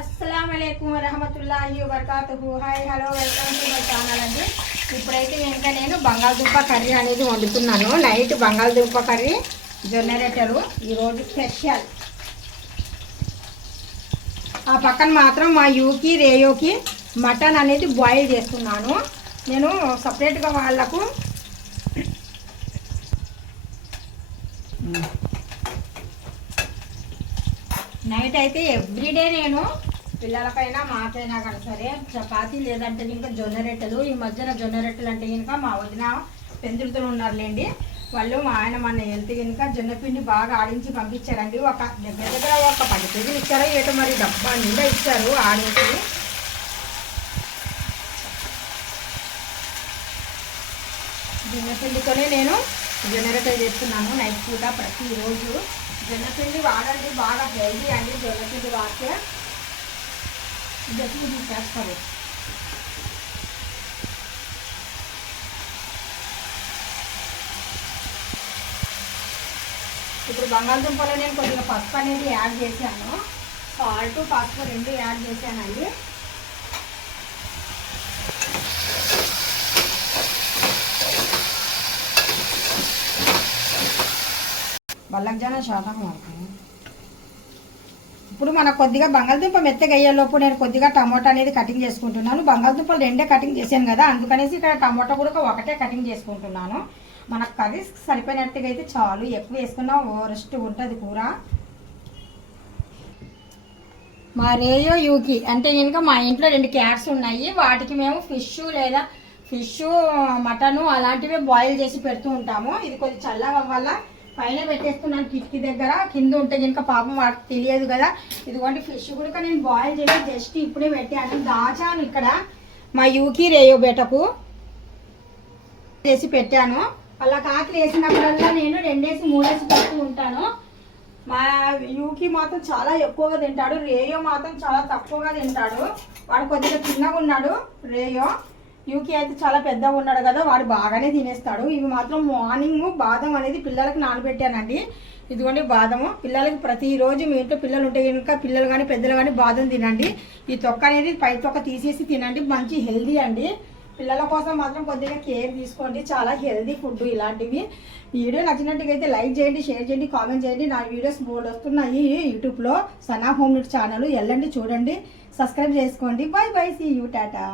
అస్సలాముఅలైకుం వరహమతుల్లాహి వబరకాతుహు. Hi hello welcome to my channel అండి. ఇప్పుడైతే ఇంకా నేను బంగాళదుంప కర్రీ అనేది వండుతున్నాను. నైట్ బంగాళదుంప కర్రీ జొన్న రొట్టెలు ఈరోజు స్పెషల్. ఆ పక్కన మాత్రం మా యూకి రేయోకి మటన్ అనేది బాయిల్ చేస్తున్నాను. నేను సపరేట్గా వాళ్ళకు నైట్ అయితే ఎవ్రీడే నేను పిల్లలకైనా మాకైనా కానీ సరే చపాతీ లేదంటే ఇంకా జొన్న రొట్టెలు. ఈ మధ్యన జొన్న రొట్టెలు అంటే ఇంకా మా వదిన పెందులతో ఉన్నారులేండి. వాళ్ళు మా ఆయన మన హెల్త్ కనుక జొన్నపిండి బాగా ఆడించి పంపించారండి. ఒక దగ్గర ఒక 10 కేజీలు ఇచ్చారో ఏటో మరి డబ్బా నిండా ఇచ్చారు ఆడించి. జొన్నపిండితోనే నేను జొన్న రొట్టెలు చేస్తున్నాను నైట్ పూట ప్రతిరోజు. జొన్నపిండి వాడండి, బాగా హెల్దీ అండి. జొన్నపిండి వాడితే గట్టి తీసేస్తారు. ఇప్పుడు బంగాళదుంపలో నేను కొద్దిగా పసుపు అనేది యాడ్ చేశాను. సాల్ట్ పసుపు 2 యాడ్ చేశానండి. బల్లకజాన శాతం వాడుతాను. ఇప్పుడు మనకు కొద్దిగా బంగాళదుంప మెత్తగా అయ్యేలోపు నేను కొద్దిగా టమాటా అనేది కటింగ్ చేసుకుంటున్నాను. బంగాళదుంపలు 2 కటింగ్ చేశాను కదా, అందుకనేసి ఇక్కడ టమాటా కూడా ఒకటే కటింగ్ చేసుకుంటున్నాను. మనకు కర్రీ సరిపోయినట్టుగా అయితే చాలు, ఎక్కువ వేసుకున్నా ఓరెస్ట్ ఉంటుంది కూర. మా రేయో యూకి అంటే ఇంకా మా ఇంట్లో 2 క్యాట్స్ ఉన్నాయి. వాటికి మేము ఫిష్ లేదా మటను అలాంటివి బాయిల్ చేసి పెడుతూ ఉంటాము. ఇది కొద్ది చల్లగా వల్ల పైన పెట్టేస్తున్నాను కిటికీ దగ్గర. కింద ఉంటే కనుక పాపం వాటికి తెలియదు కదా. ఇదిగోండి ఫిష్ కూడా నేను బాయిల్ చేసి జస్ట్ ఇప్పుడే పెట్టాను, దాచాను ఇక్కడ మా యూకి రేయో బేటకు చేసి పెట్టాను. అలా కాకి వేసినప్పుడల్లా నేను 2-3 పెడుతూ ఉంటాను. మా యూకి మాత్రం చాలా ఎక్కువగా తింటాడు, రేయో మాత్రం చాలా తక్కువగా తింటాడు. వాడు కొద్దిగా చిన్నగా ఉన్నాడు రేయో. యూకి అయితే చాలా పెద్దగా ఉన్నాడు కదా, వాడు బాగానే తినేస్తాడు. ఇవి మాత్రం మార్నింగ్ బాదం అనేది పిల్లలకి నానబెట్టానండి. ఇదిగోండి బాదము. పిల్లలకి ప్రతిరోజు మీ ఇంట్లో పిల్లలు ఉంటే కనుక పిల్లలు కానీ పెద్దలు కానీ బాదం తినండి. ఈ తొక్క అనేది పై తొక్క తీసేసి తినండి, మంచి హెల్దీ అండి. పిల్లల కోసం మాత్రం కొద్దిగా కేర్ తీసుకోండి, చాలా హెల్దీ ఫుడ్ ఇలాంటివి. వీడియో నచ్చినట్టుగా అయితే లైక్ చేయండి, షేర్ చేయండి, కామెంట్ చేయండి. నా వీడియోస్ బోర్డు వస్తున్నాయి యూట్యూబ్లో, సనా హోమ్ మేడ్ ఛానల్ వెళ్ళండి చూడండి, సబ్స్క్రైబ్ చేసుకోండి. Bye bye, see you, Tata.